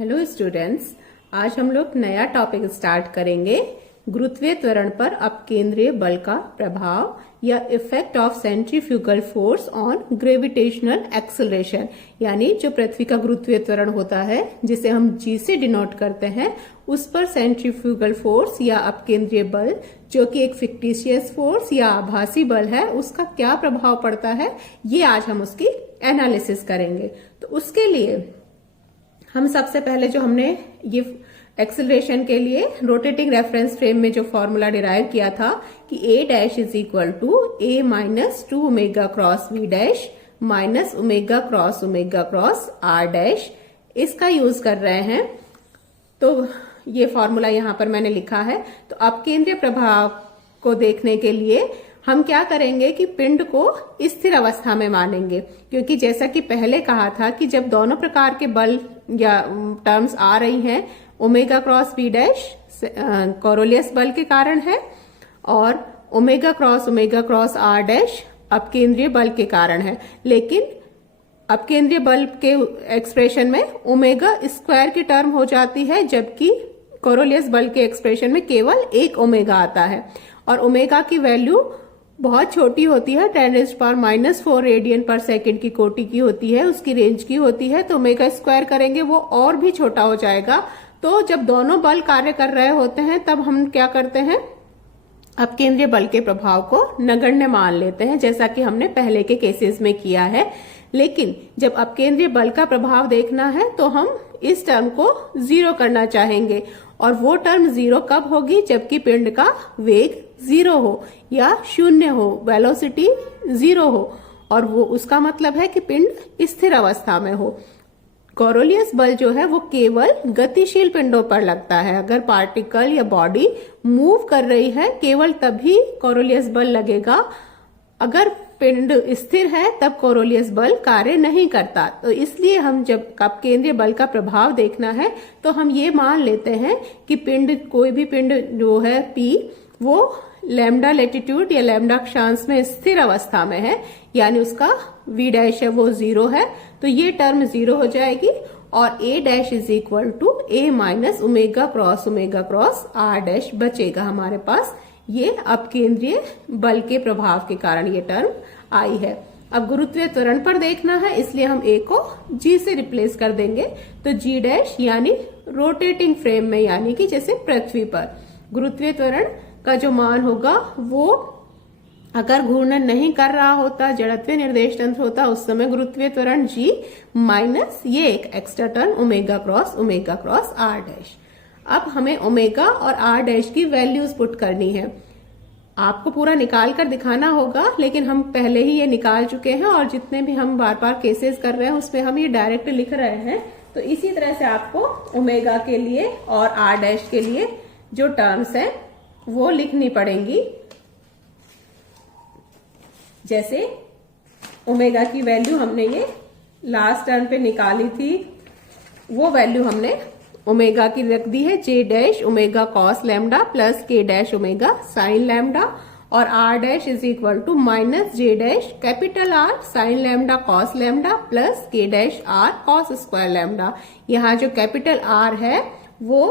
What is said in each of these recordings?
Hello students, आज हम लोग नया टॉपिक स्टार्ट करेंगे। गुरुत्वीय त्वरण पर अपकेंद्रीय बल का प्रभाव या effect of centrifugal force on gravitational acceleration, यानी जो पृथ्वी का गुरुत्वीय त्वरण होता है जिसे हम जी से डिनोट करते हैं, उस पर सेंट्रीफ्यूगल फोर्स या अपकेंद्रीय बल जो कि एक फिक्टिशियस फोर्स या आभासी बल है, उसका क्या प्रभाव पड़ता है, ये आज हम उसकी एनालिसिस करेंगे। तो उसके लिए हम सबसे पहले जो हमने ये एक्सेलरेशन के लिए रोटेटिंग रेफरेंस फ्रेम में जो फॉर्मूला डिराइव किया था कि a dash is equal to a minus 2 omega cross v dash minus omega cross r dash, इसका यूज कर रहे हैं। तो ये फॉर्मूला यहाँ पर मैंने लिखा है। तो अपकेंद्रीय प्रभाव को देखने के लिए हम क्या करेंगे कि पिंड को स्थिर अवस्था में मानेंगे, क्योंकि जैसा कि पहले कहा था कि जब दोनों प्रकार के बल या टर्म्स आ रही हैं, omega cross V dash Coriolis बल के कारण है और ओमेगा क्रॉस आर डैश अपकेंद्रीय बल के कारण है। लेकिन अपकेंद्रीय बल के एक्सप्रेशन में ओमेगा स्क्वायर की टर्म हो जाती है, जबकि कोरोलियस बल के एक्सप्रेशन में केवल एक ओमेगा आता है और ओमेगा की वैल्यू बहुत छोटी होती है, 10⁻⁻⁴ रेडियन पर सेकंड की कोटि की होती है, उसकी रेंज की होती है। तो ओमेगा स्क्वायर करेंगे वो और भी छोटा हो जाएगा। तो जब दोनों बल कार्य कर रहे होते हैं तब हम क्या करते हैं, अपकेंद्रीय बल के प्रभाव को नगण्य मान लेते हैं, जैसा कि हमने पहले के केसेस में किया है। लेकिन जब अपकेंद्रीय बल का प्रभाव देखना है तो हम इस टर्म को जीरो करना चाहेंगे, और वो टर्म जीरो कब होगी, जबकि पिंड का वेग जीरो हो या शून्य हो, वेलोसिटी जीरो हो, और वो उसका मतलब है कि पिंड स्थिर अवस्था में हो। कोरोलियस बल जो है वो केवल गतिशील पिंडों पर लगता है। अगर पार्टिकल या बॉडी मूव कर रही है केवल तभी कोरोलियस बल लगेगा। अगर पिंड स्थिर है तब कोरोलियस बल कार्य नहीं करता। तो इसलिए हम जब अपकेंद्रीय बल का प्रभाव देखना है तो हम ये मान लेते हैं कि पिंड, कोई भी पिंड जो है P, वो लैम्डा लेटिट्यूड या लैम्डा अक्षांश में स्थिर अवस्था में है, यानी उसका v डैश है वो जीरो है। तो ये टर्म जीरो हो जाएगी और a dash is equal to a minus omega cross r dash बचेगा हमारे पास। ये अपकेंद्रीय बल के प्रभाव के कारण ये टर्म आई है। अब गुरुत्वीय त्वरण पर देखना है, इसलिए हम a को g से रिप्लेस कर देंगे। तो g डैश यानी रोटेटिंग फ्रेम में, यानी कि जैसे पृथ्वी पर गुरुत्वीय त्वरण का जो मान होगा वो अगर घूर्णन नहीं कर रहा होता, जड़त्वीय निर्देश तंत्र होता, उस समय गुरुत्वीय त्वरण g माइनस ये एक extra term omega cross r dash. अब हमें ओमेगा और r डैश की वैल्यूज पुट करनी है। आपको पूरा निकाल कर दिखाना होगा, लेकिन हम पहले ही ये निकाल चुके हैं और जितने भी हम बार बार केसेस कर रहे हैं उसमें हम ये डायरेक्ट लिख रहे हैं। तो इसी तरह से आपको ओमेगा के लिए और r डैश के लिए जो टर्म्स है वो लिखनी पड़ेंगी। जैसे ओमेगा की वैल्यू हमने ये लास्ट टर्म पे निकाली थी, वो वैल्यू हमने ओमेगा की रख दी है j dash omega cos lambda plus k dash omega sine lambda, और r dash is equal to minus j dash capital R sine lambda cos lambda plus k dash R cos square lambda. यहाँ जो capital R है वो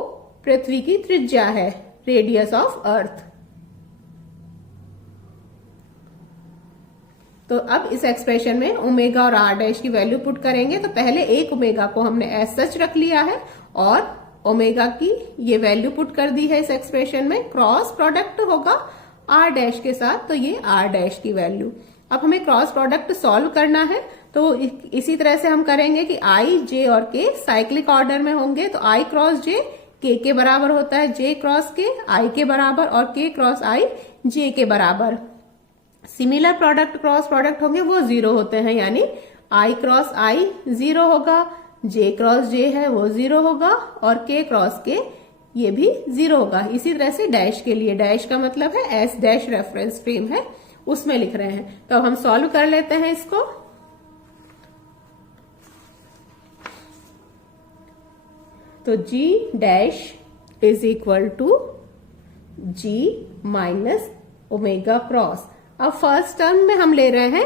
पृथ्वी की त्रिज्या है, radius of earth. तो अब इस एक्सप्रेशन में ओमेगा और r डैश की वैल्यू पुट करेंगे। तो पहले एक ओमेगा को हमने एज सच रख लिया है और ओमेगा की ये वैल्यू पुट कर दी है इस एक्सप्रेशन में। क्रॉस प्रोडक्ट होगा r डैश के साथ, तो ये r डैश की वैल्यू। अब हमें क्रॉस प्रोडक्ट सॉल्व करना है, तो इसी तरह से हम करेंगे कि i, j और k साइक्लिक ऑर्डर में होंगे। तो i क्रॉस j k के बराबर होता है, j क्रॉस k i के बराबर और k क्रॉस i j के बराबर। सिमिलर प्रोडक्ट क्रॉस प्रोडक्ट होंगे वो जीरो होते हैं, यानी i क्रॉस i जीरो होगा, j क्रॉस j है वो जीरो होगा और k क्रॉस k ये भी जीरो होगा। इसी तरह से डैश के लिए, डैश का मतलब है s डैश रेफरेंस फ्रेम है, उसमें लिख रहे हैं। तो अब हम सॉल्व कर लेते हैं इसको। तो g dash is equal to g minus omega cross. अब फर्स्ट टर्म में हम ले रहे हैं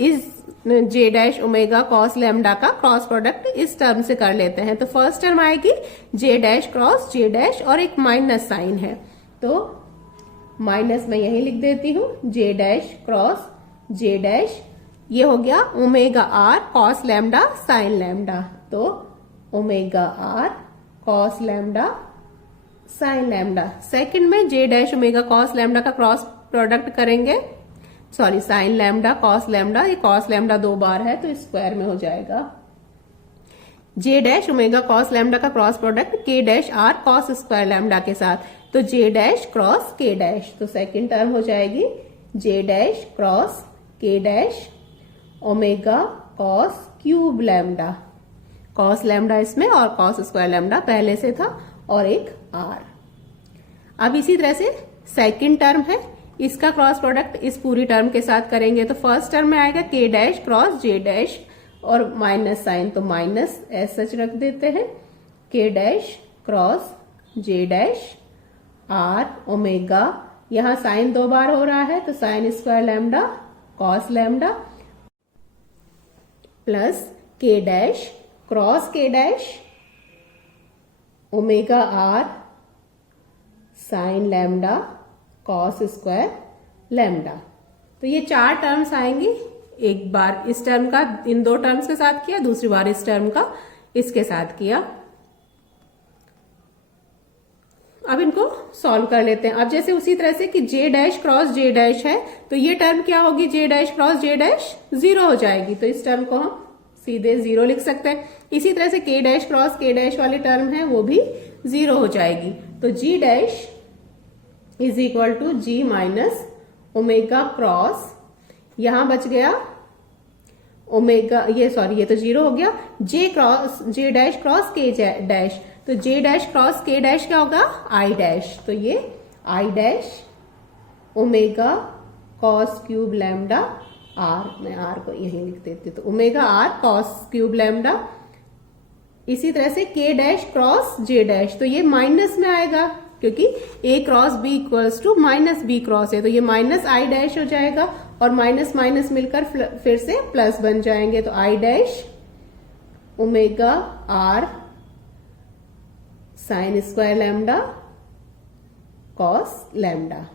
इस J dash omega cos lambda का क्रॉस प्रोडक्ट इस टर्म से कर लेते हैं। तो फर्स्ट टर्म आएगी J dash cross J dash और एक माइनस साइन है, तो माइनस मैं यही लिख देती हूं, J dash cross J dash, ये हो गया omega R cos lambda sine lambda. तो omega R cos lambda sine lambda. Second में J dash omega cos lambda का क्रॉस प्रोडक्ट करेंगे, sorry sine lambda cos lambda, ये कॉस लैम्डा 2 बार है तो स्क्वायर में हो जाएगा। J dash omega cos lambda का cross product K dash R cos square lambda के साथ, तो J dash cross K dash, तो सेकंड टर्म हो जाएगी J dash cross K dash omega cos cube lambda, cos lambda इसमें और cos square lambda पहले से था, और एक आर। अब इसी तरह से सेकंड टर्म है, इसका क्रॉस प्रोडक्ट इस पूरी टर्म के साथ करेंगे। तो फर्स्ट टर्म में आएगा K dash cross J dash और माइनस साइन, तो माइनस एस सच रख देते हैं, K dash cross J dash R omega, यहां साइन 2 बार हो रहा है तो sine square lambda cos lambda plus K dash cross K dash omega R sine lambda cos square lambda. तो ये 4 टर्म्स आएंगी, एक बार इस टर्म का इन 2 टर्म्स के साथ किया, दूसरी बार इस टर्म का इसके साथ किया। अब इनको सॉल्व कर लेते हैं। अब जैसे उसी तरह से कि जे डैश क्रॉस जे डैश है, तो ये टर्म क्या होगी, जे डैश क्रॉस जे डैश 0 हो जाएगी, तो इस टर्म को हम सीधे 0 लिख सकते हैं। इसी तरह से K dash cross K dash वाली टर्म है वो भी 0 हो जाएगी, तो G dash is equal to G minus omega cross, यहां बच गया ओमेगा, ये सॉरी ये तो 0 हो गया, J dash cross K dash, तो J dash cross K dash क्या होगा, आई डैश, तो ये I dash omega cos cube lambda R, मैं आर को यही लिख देती, तो omega R cos cube lambda. इसी तरह से K dash cross J dash, तो ये माइनस में आएगा क्योंकि a cross b equals to minus B cross है, तो ये माइनस आई डैश हो जाएगा और माइनस माइनस मिलकर फिर से प्लस बन जाएंगे, तो I dash omega R sine square lambda cos lambda.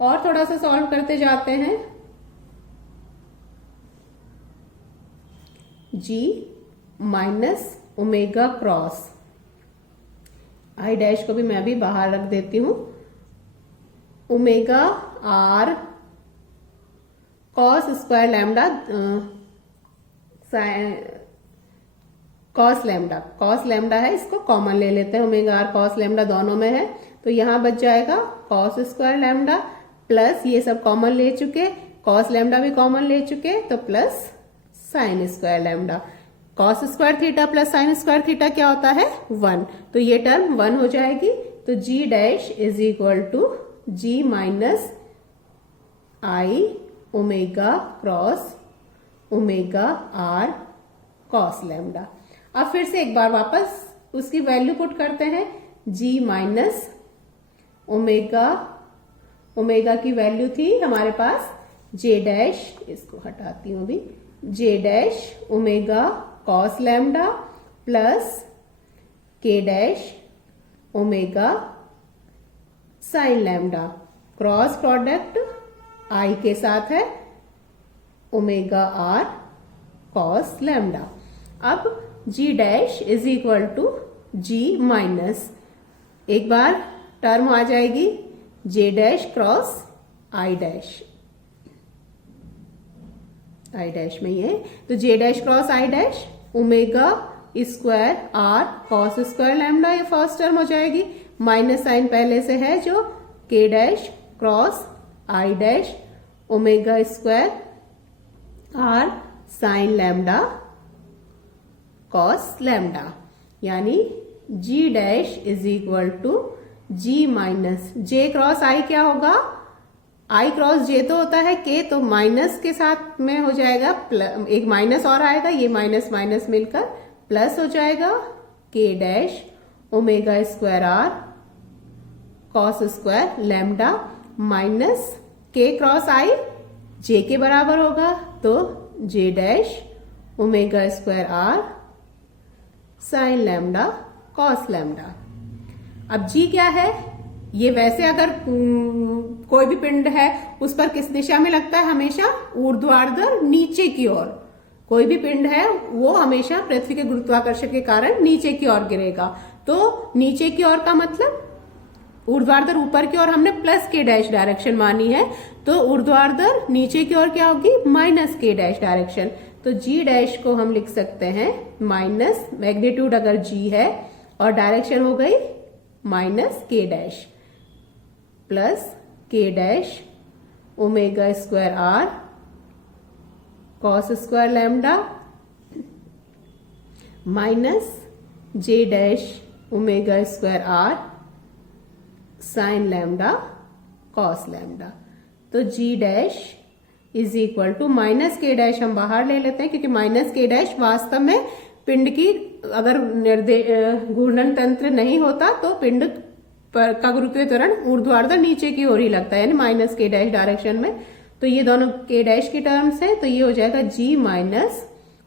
और थोड़ा सा सॉल्व करते जाते हैं, G minus omega cross, I dash को भी मैं भी बाहर रख देती हूं, omega R cos square lambda cos lambda, cos lambda है, इसको कॉमन ले लेते हैं, ओमेगा आर कॉस लैम्डा दोनों में है, तो यहां बच जाएगा कॉस स्क्वायर लैम्डा प्लस ये सब कॉमन ले चुके, कॉस लैम्डा भी कॉमन ले चुके, तो plus sine square lambda, cos square theta plus sine square theta क्या होता है 1, तो ये टर्म 1 हो जाएगी, तो G dash is equal to G minus I omega cross omega R cos lambda. अब फिर से एक बार वापस उसकी वैल्यू पुट करते हैं, जी माइनस ओमेगा, ओमेगा की वैल्यू थी हमारे पास जे डैश, इसको हटाती हूं अभी, J dash omega cos lambda plus K dash omega sine lambda, cross product I के साथ है ओमेगा आर कॉस लैम्डा। अब G dash is equal to G minus, एक बार टर्म आ जाएगी J dash cross I dash, I dash में ये, तो J dash cross I dash omega square R cos square lambda, ये फर्स्ट टर्म हो जाएगी, माइनस साइन पहले से है जो K dash cross I dash omega square R sine lambda cos lambda, यानी G dash is equal to G minus, J cross I क्या होगा, आई क्रॉस जे तो होता है के, तो माइनस के साथ में हो जाएगा, एक माइनस और आएगा, ये माइनस माइनस मिलकर प्लस हो जाएगा, K dash omega square R cos square lambda minus K cross I J के बराबर होगा तो J dash omega square R sine lambda cos lambda. अब जी क्या है, ये वैसे अगर कोई भी पिंड है उस पर किस दिशा में लगता है, हमेशा ऊर्ध्वाधर नीचे की ओर। कोई भी पिंड है वो हमेशा पृथ्वी के गुरुत्वाकर्षण के कारण नीचे की ओर गिरेगा। तो नीचे की ओर का मतलब ऊर्ध्वाधर ऊपर की ओर हमने प्लस के डैश डायरेक्शन मानी है, तो ऊर्ध्वाधर नीचे की ओर क्या होगी, माइनस के डैश डायरेक्शन। तो जी डैश को हम लिख सकते हैं माइनस, मैग्नीट्यूड अगर जी है और डायरेक्शन हो गई minus K dash plus K dash omega square R cos square lambda minus J dash omega square R sine lambda cos lambda. तो G dash is equal to minus K dash हम बाहर ले लेते हैं, क्योंकि minus K dash वास्तव में पिंड की अगर घूर्णन तंत्र नहीं होता तो पिंड का गुरुत्वीय त्वरण ऊर्ध्वाधर नीचे की ओर ही लगता है, यानी माइनस के डैश डायरेक्शन में। तो ये दोनों के डैश की टर्म्स है, तो ये हो जाएगा G minus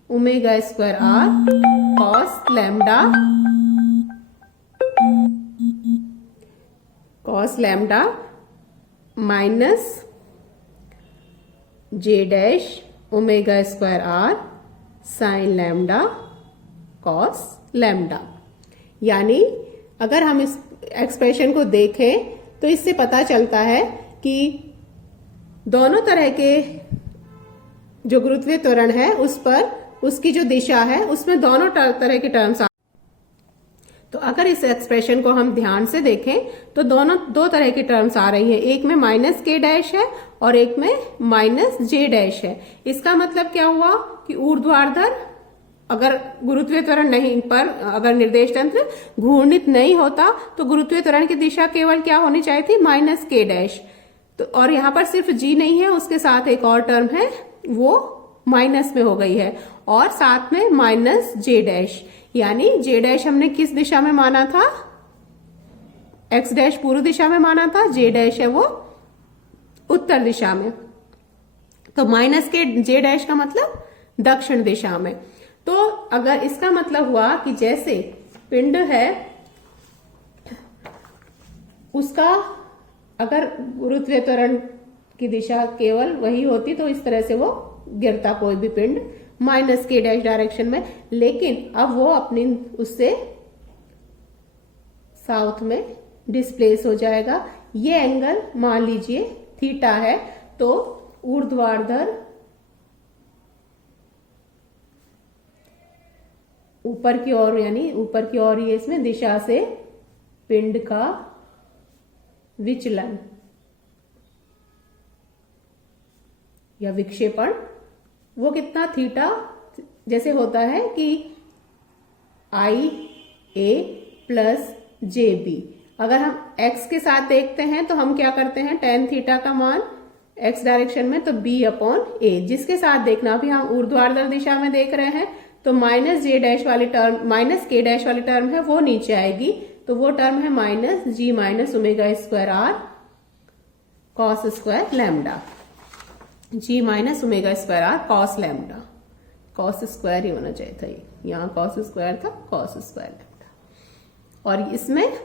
omega square R cos lambda minus J dash omega square R sine lambda cos lambda. यानी अगर हम इस एक्सप्रेशन को देखें तो इससे पता चलता है कि दोनों तरह के जो गुरुत्वीय त्वरण है उस पर उसकी जो दिशा है उसमें दोनों तरह के टर्म्स। तो अगर इस एक्सप्रेशन को हम ध्यान से देखें तो दो तरह की टर्म्स आ रही है, एक में माइनस के डैश है और एक में माइनस जे डैश है। इसका मतलब क्या हुआ कि ऊर्ध्वाधर अगर गुरुत्वीय त्वरण नहीं पर अगर निर्देश तंत्र घूर्णित नहीं होता तो गुरुत्वीय त्वरण की दिशा केवल क्या होनी चाहिए थी, माइनस के डैश। तो और यहाँ पर सिर्फ जी नहीं है, उसके साथ एक और टर्म है वो माइनस में हो गई है, और साथ में माइनस जे डैश। यानी जे डैश हमने किस दिशा में माना था, एक्स डैश पूर्व दिशा में माना था, जे डैश है वो उत्तर दिशा में। तो माइनस के जे डैश का मतलब दक्षिण दिशा में। तो अगर इसका मतलब हुआ कि जैसे पिंड है उसका अगर गुरुत्वीय त्वरण की दिशा केवल वही होती तो इस तरह से वो गिरता कोई भी पिंड माइनस के डैश डायरेक्शन में, लेकिन अब वो अपनी उससे साउथ में डिस्प्लेस हो जाएगा। ये एंगल मान लीजिए थीटा है, तो ऊर्ध्वाधर ऊपर की ओर, यानी ऊपर की ओर ये इसमें दिशा से पिंड का विचलन या विक्षेपण वो कितना, थीटा जैसे होता है कि आई ए प्लस जे बी। अगर हम एक्स के साथ देखते हैं तो हम क्या करते हैं, टेन थीटा का मान एक्स डायरेक्शन में तो बी अपॉन ए, जिसके साथ देखना भी हम ऊर्ध्वाधर दिशा में देख रहे हैं तो माइनस जे डैश वाली टर्म, माइनस के डैश वाली टर्म है वो नीचे आएगी, तो वो टर्म है minus G minus omega square R cos square lambda, G minus omega square R cos lambda. Cos square ही होना चाहिए था, यहाँ कॉस स्क्वायर था, कॉस स्क्वायर लैम्डा। और इसमें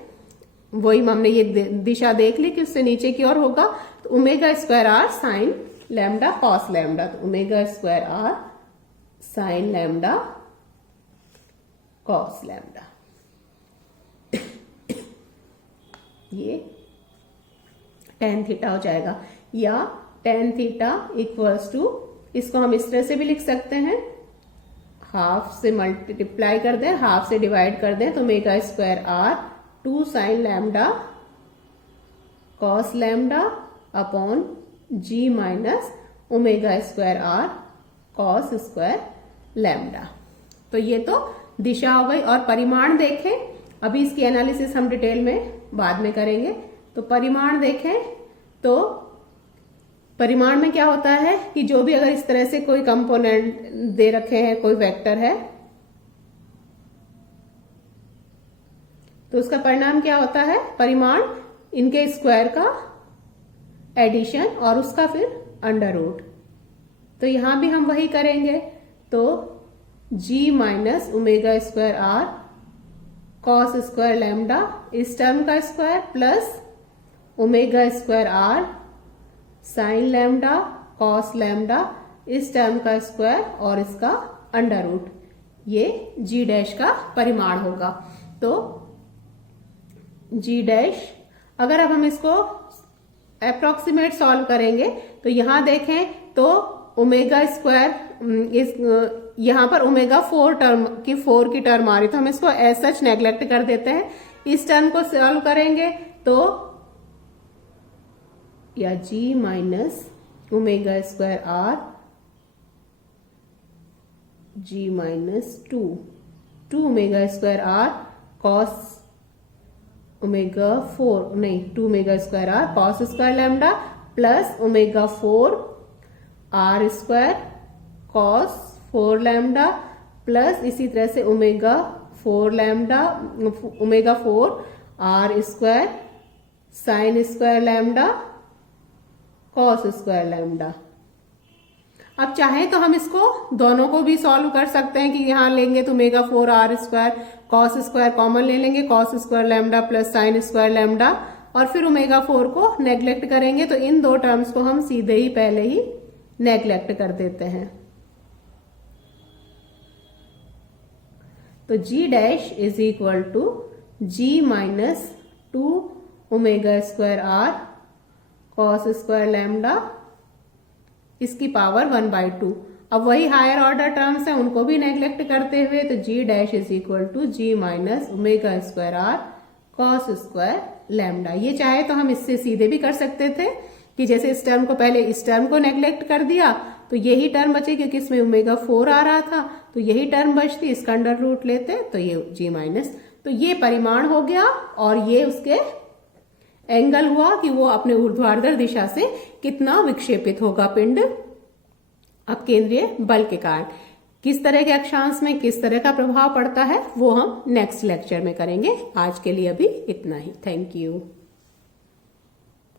वही हमने ये दिशा देख ली कि उससे नीचे की ओर होगा, तो omega square R sine lambda cos lambda, तो omega square R sine lambda cos lambda. ये टेन थीटा हो जाएगा, या टेन थीटा इक्वल्स टू, इसको हम इस तरह से भी लिख सकते हैं, हाफ से मल्टीप्लाई कर दें, हाफ से डिवाइड कर दें, तो omega square R 2 sine lambda cos lambda upon G minus omega square R cos square lambda. तो ये तो दिशा हो गई। और परिमाण देखें, अभी इसकी एनालिसिस हम डिटेल में बाद में करेंगे। तो परिमाण देखें तो परिमाण में क्या होता है कि जो भी अगर इस तरह से कोई कंपोनेंट दे रखे हैं, कोई वेक्टर है, तो उसका परिणाम क्या होता है, परिमाण इनके स्क्वायर का एडिशन और उसका फिर अंडर रूट, तो यहां भी हम वही करेंगे। तो g minus omega square R cos square lambda इस टर्म का square plus omega square R sine lambda cos lambda इस टर्म का स्क्वायर और इसका अंडर रूट, ये g डैश का परिमाण होगा। तो g डैश, अगर अब हम इसको अप्रोक्सीमेट सॉल्व करेंगे तो यहां देखें तो ओमेगा स्क्वायर इस यहां पर ओमेगा 4 की टर्म आ रही, तो हम इसको एज सच नेग्लेक्ट कर देते हैं। इस टर्म को सॉल्व करेंगे तो या g minus omega square R g minus 2 omega square R cos omega 4 नहीं 2 omega square R cos square lambda plus omega 4 R square cos 4 lambda plus इसी तरह से omega 4 R square sine square lambda cos square lambda. अब चाहे तो हम इसको दोनों को भी सॉल्व कर सकते हैं कि यहां लेंगे तो omega 4 R square cos square common ले लेंगे, cos square lambda plus sine square lambda, और फिर ओमेगा 4 को नेग्लेक्ट करेंगे तो इन दो टर्म्स को हम सीधे ही पहले ही नेग्लेक्ट कर देते हैं। तो g dash is equal to g minus 2 omega square R cos square lambda इसकी पावर 1/2। अब वही हायर ऑर्डर टर्म्स हैं उनको भी नेग्लेक्ट करते हुए तो g dash is equal to g minus omega square R cos square lambda. ये चाहे तो हम इससे सीधे भी कर सकते थे कि जैसे इस टर्म को पहले इस टर्म को नेग्लेक्ट कर दिया तो यही टर्म बचे, क्योंकि इसमें ओमेगा 4 आ रहा था तो यही टर्म बचती, इसका अंडर रूट लेते तो ये g माइनस, तो ये परिमाण हो गया और ये उसके एंगल हुआ कि वो अपने ऊर्ध्वाधर दिशा से कितना विक्षेपित होगा पिंड अपकेंद्रीय बल के कारण। किस तरह के अक्षांश में किस तरह का प्रभाव पड़ता है वो हम नेक्स्ट लेक्चर में करेंगे। आज के लिए अभी इतना ही। Thank you.